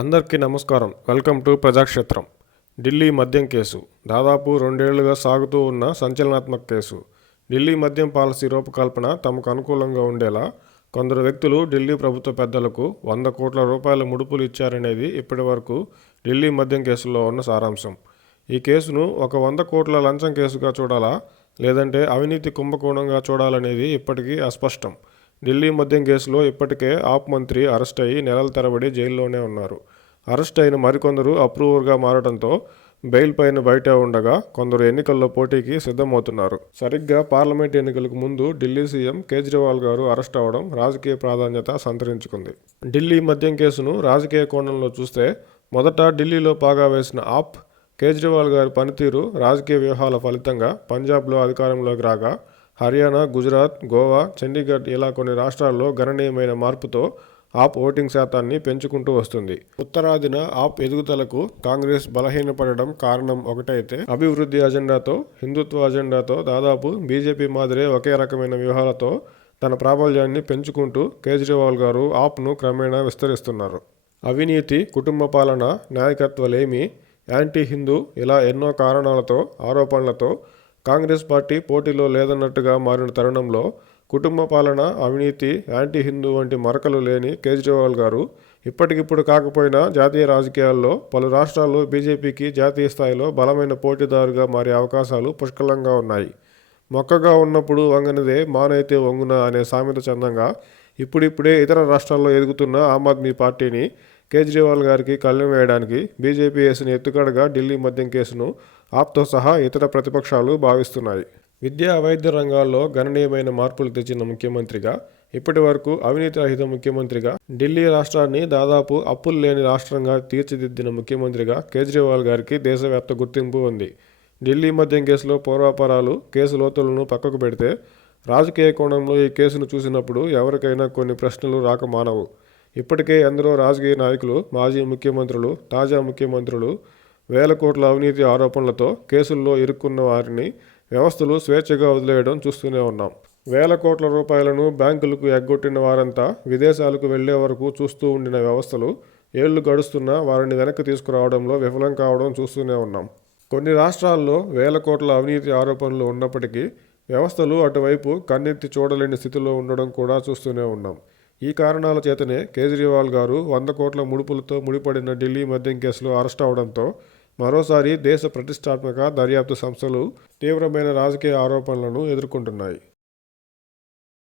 అందరికీ నమస్కారం. Welcome to ప్రజాక్షేత్రం. Delhi మద్యం కేసు దాదాపు 2 ఏళ్లుగా సాగుతూ ఉన్న సంచలనాత్మక కేసు. ఢిల్లీ మద్యం పాలసీ రూపకల్పన తమకు అనుకూలంగా ఉండేలా కొందరు వ్యక్తులు ఢిల్లీ ప్రభుత్వ పెద్దలకు 100 కోట్ల రూపాయల ముడుపులు ఇచ్చారనేది ఇప్పటివరకు ఢిల్లీ మద్యం కేసులో ఉన్న సారాంశం. ఈ కేసును ఒక 100 కోట్ల లంచం కేసుగా చూడాలా, లేదంటే అవినీతి కుంభకోణంగా చూడాలనేది ఇప్పటికీ అస్పష్టం. ఢిల్లీ మద్యం కేసులో ఇప్పటికే ఆప్ మంత్రి అరెస్ట్ అయ్యి నెలల తరబడి జైల్లోనే ఉన్నారు. అరెస్ట్ అయిన మరికొందరు అప్రూవర్గా మారడంతో బెయిల్ పైన బయట ఉండగా కొందరు ఎన్నికల్లో పోటీకి సిద్ధమవుతున్నారు. సరిగ్గా పార్లమెంట్ ఎన్నికలకు ముందు ఢిల్లీ సీఎం కేజ్రీవాల్ గారు అరెస్ట్ అవ్వడం రాజకీయ ప్రాధాన్యత సంతరించుకుంది. ఢిల్లీ మద్యం కేసును రాజకీయ కోణంలో చూస్తే మొదట ఢిల్లీలో పాగా వేసిన ఆప్ కేజ్రీవాల్ గారి పనితీరు, రాజకీయ వ్యూహాల ఫలితంగా పంజాబ్లో అధికారంలోకి రాగా హర్యానా, గుజరాత్, గోవా, చండీగఢ్ ఇలా కొన్ని రాష్ట్రాల్లో గణనీయమైన మార్పుతో ఆప్ ఓటింగ్ శాతాన్ని పెంచుకుంటూ వస్తుంది. ఉత్తరాదిన ఆప్ ఎదుగుదలకు కాంగ్రెస్ బలహీనపడడం కారణం ఒకటైతే, అభివృద్ధి అజెండాతో, హిందుత్వ అజెండాతో దాదాపు బీజేపీ మాదిరే ఒకే రకమైన వ్యూహాలతో తన ప్రాబల్యాన్ని పెంచుకుంటూ కేజ్రీవాల్ గారు ఆప్ను క్రమేణా విస్తరిస్తున్నారు. అవినీతి, కుటుంబ పాలన, నాయకత్వలేమి, యాంటీ హిందూ ఇలా ఎన్నో కారణాలతో, ఆరోపణలతో కాంగ్రెస్ పార్టీ పోటీలో లేదన్నట్టుగా మారిన తరుణంలో కుటుంబ పాలన, అవినీతి, యాంటీ హిందూ వంటి మరకలు లేని కేజ్రీవాల్ గారు ఇప్పటికిప్పుడు కాకపోయినా జాతీయ రాజకీయాల్లో పలు రాష్ట్రాల్లో బీజేపీకి జాతీయ స్థాయిలో బలమైన పోటీదారుగా మారే అవకాశాలు పుష్కలంగా ఉన్నాయి. మొక్కగా ఉన్నప్పుడు వంగనిదే మానైతే వంగున అనే సామెత చందంగా ఇప్పుడిప్పుడే ఇతర రాష్ట్రాల్లో ఎదుగుతున్న ఆమ్ ఆద్మీ పార్టీని కేజ్రీవాల్ గారికి కళ్ళెం వేయడానికి బీజేపీ వేసిన ఎత్తుగడగా ఢిల్లీ మద్యం కేసును ఆప్తో సహా ఇతర ప్రతిపక్షాలు భావిస్తున్నాయి. విద్యా, వైద్య రంగాల్లో గణనీయమైన మార్పులు తెచ్చిన ముఖ్యమంత్రిగా, ఇప్పటి వరకు అవినీతి రహిత ముఖ్యమంత్రిగా, ఢిల్లీ రాష్ట్రాన్ని దాదాపు అప్పులు లేని రాష్ట్రంగా తీర్చిదిద్దిన ముఖ్యమంత్రిగా కేజ్రీవాల్ గారికి దేశవ్యాప్త గుర్తింపు ఉంది. ఢిల్లీ మద్యం కేసులో పూర్వాపరాలు, కేసు లోతులను పక్కకు పెడితే రాజకీయ కోణంలో ఈ కేసును చూసినప్పుడు ఎవరికైనా కొన్ని ప్రశ్నలు రాక మానవు. ఇప్పటికే ఎందరో రాజకీయ నాయకులు, మాజీ ముఖ్యమంత్రులు, తాజా ముఖ్యమంత్రులు వేల కోట్ల అవినీతి ఆరోపణలతో కేసుల్లో ఇరుక్కున్న వారిని వ్యవస్థలు స్వేచ్ఛగా వదిలేయడం చూస్తూనే ఉన్నాం. వేల కోట్ల రూపాయలను బ్యాంకులకు ఎగ్గొట్టిన వారంతా విదేశాలకు వెళ్లే వరకు చూస్తూ ఉండిన వ్యవస్థలు ఏళ్లు గడుస్తున్నా వారిని వెనక్కి తీసుకురావడంలో విఫలం కావడం చూస్తూనే ఉన్నాం. కొన్ని రాష్ట్రాల్లో వేల కోట్ల అవినీతి ఆరోపణలు ఉన్నప్పటికీ వ్యవస్థలు అటువైపు కన్నెత్తి చూడలేని స్థితిలో ఉండడం కూడా చూస్తూనే ఉన్నాం. ఈ కారణాల చేతనే కేజ్రీవాల్ గారు 100 కోట్ల ముడుపులతో ముడిపడిన ఢిల్లీ మద్యం కేసులో అరెస్ట్ అవడంతో మరోసారి దేశ ప్రతిష్టాత్మక దర్యాప్తు సంస్థలు తీవ్రమైన రాజకీయ ఆరోపణలను ఎదుర్కొంటున్నాయి.